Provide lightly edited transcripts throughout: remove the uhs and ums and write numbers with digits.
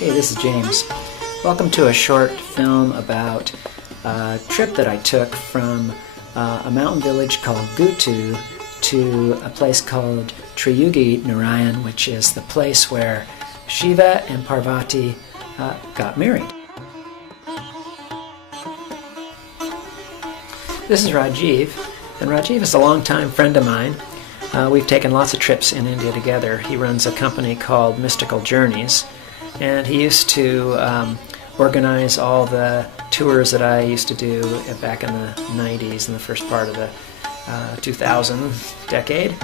Hey, this is James. Welcome to a short film about a trip that I took from a mountain village called Gutu to a place called Triyugi Narayan, which is the place where Shiva and Parvati got married. This is Rajiv, and Rajiv is a longtime friend of mine. We've taken lots of trips in India together. He runs a company called Mystical Journeys, and he used to organize all the tours that I used to do back in the 90s and the first part of the 2000 decade.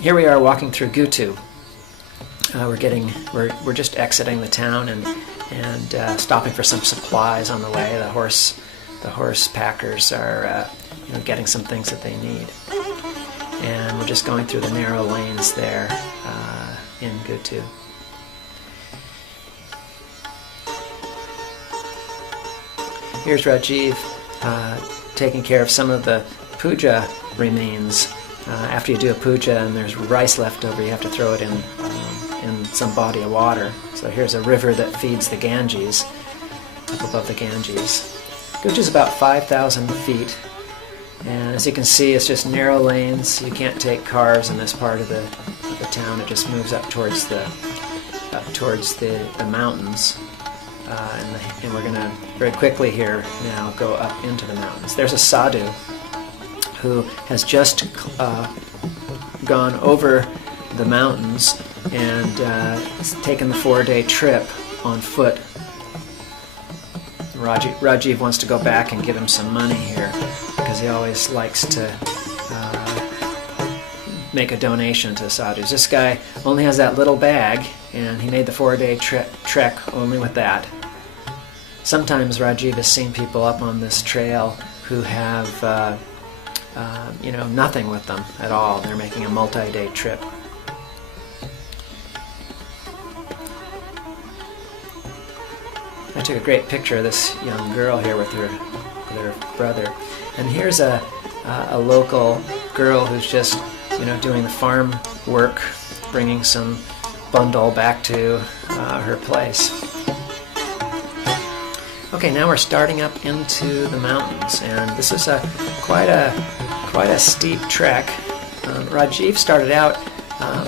Here we are walking through Gutu. We're just exiting the town and stopping for some supplies on the way. The horse packers are getting some things that they need, and we're just going through the narrow lanes there in Gutu. Here's Rajiv taking care of some of the puja remains. After you do a puja and there's rice left over, you have to throw it in some body of water. So here's a river that feeds the Ganges, up above the Ganges. Gutu is about 5,000 feet, and as you can see, it's just narrow lanes. You can't take cars in this part of the town. It just moves up towards the mountains. And we're going to very quickly here now go up into the mountains. There's a sadhu who has just gone over the mountains and taken the 4-day trip on foot. Rajiv wants to go back and give him some money here because he always likes to make a donation to sadhus. This guy only has that little bag, and he made the 4-day trek only with that. Sometimes Rajiv has seen people up on this trail who have nothing with them at all. They're making a multi-day trip. I took a great picture of this young girl here with her brother. And here's a local girl who's just doing the farm work, bringing some bundle back to her place. Okay, now we're starting up into the mountains, and this is quite a steep trek. Rajiv started out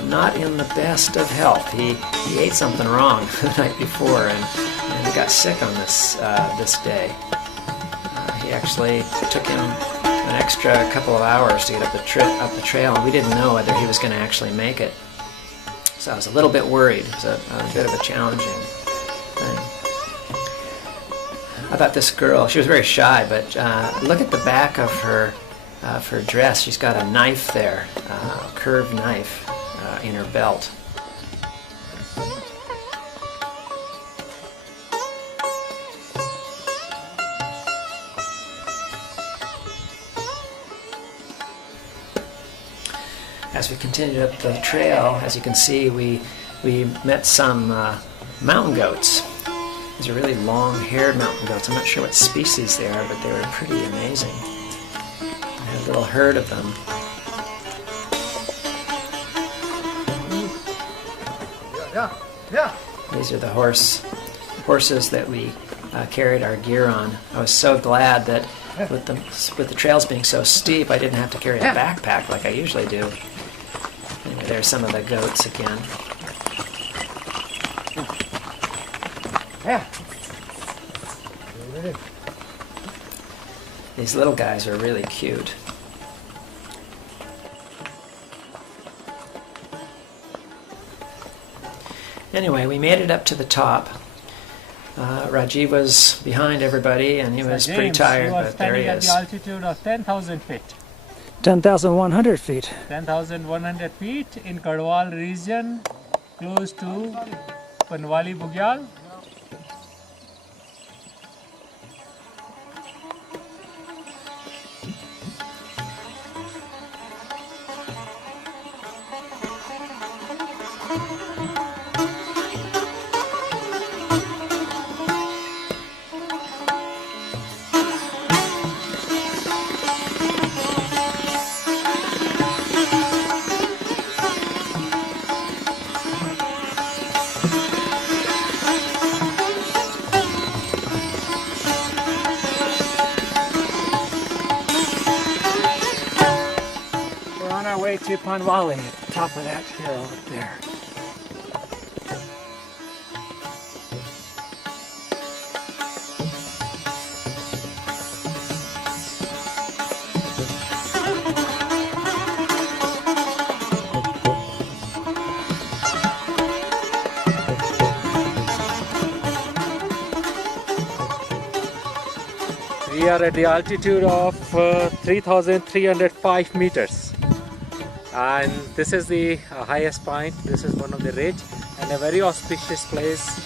not in the best of health. He ate something wrong the night before, and he got sick on this day. He actually took him an extra couple of hours to get up the trail, and we didn't know whether he was going to actually make it. So I was a little bit worried. It was a bit of a challenging thing. I thought this girl, she was very shy, but look at the back of her dress. She's got a knife there, a curved knife in her belt. As we continued up the trail, as you can see, we met some mountain goats. These are really long-haired mountain goats. I'm not sure what species they are, but they were pretty amazing. I had a little herd of them. These are the horses that we carried our gear on. I was so glad that with the trails being so steep, I didn't have to carry a backpack like I usually do. Anyway, there's some of the goats again. These little guys are really cute. Anyway, we made it up to the top. Rajiv was behind everybody, and he was pretty tired, but there he is. You are standing at the altitude of 10,000 feet. 10,100 feet. 10,100 feet in Garhwal region, close to Panwali Bugyal. Panwali at the top of that hill up there. We are at the altitude of 3,305 meters, and this is the highest point. This is one of the ridge and a very auspicious place.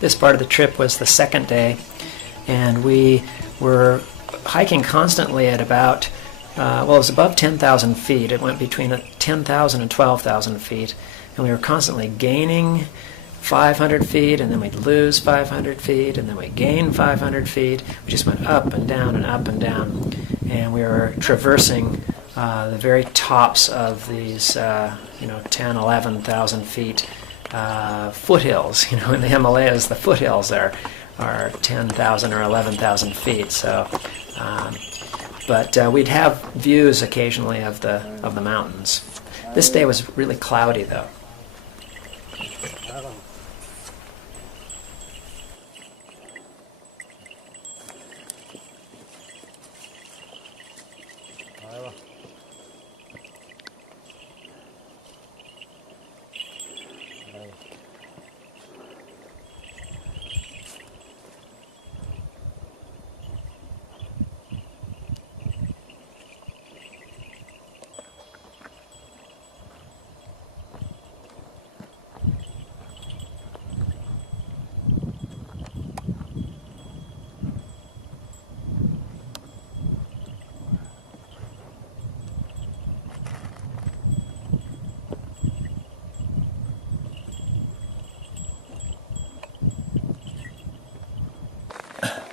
This part of the trip was the second day, and we were hiking constantly at about, well, it was above 10,000 feet. It went between 10,000 and 12,000 feet, and we were constantly gaining 500 feet, and then we'd lose 500 feet, and then we'd gain 500 feet. We just went up and down and up and down, and we were traversing the very tops of these, 10, 11,000 feet foothills. In the Himalayas, the foothills are 10,000 or 11,000 feet. So, but we'd have views occasionally of the mountains. This day was really cloudy, though.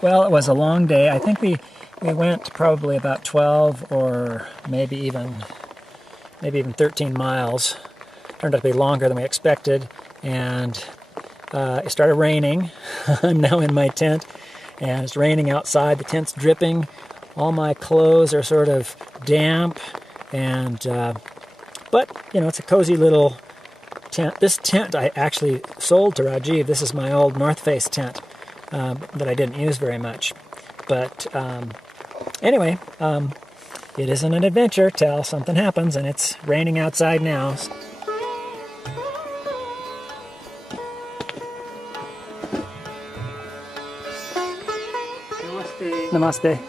Well, it was a long day. I think we went probably about 12 or maybe even 13 miles. Turned out to be longer than we expected, and it started raining. I'm now in my tent, and it's raining outside. The tent's dripping. All my clothes are sort of damp, and but it's a cozy little tent. This tent I actually sold to Rajiv. This is my old North Face tent that I didn't use very much. But anyway, it isn't an adventure till something happens, and it's raining outside now. Namaste. Namaste.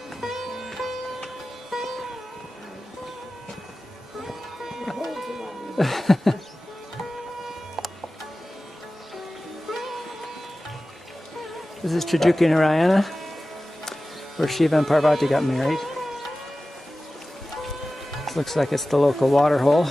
This is Trajuki Narayana, where Shiva and Parvati got married. This looks like it's the local water hole.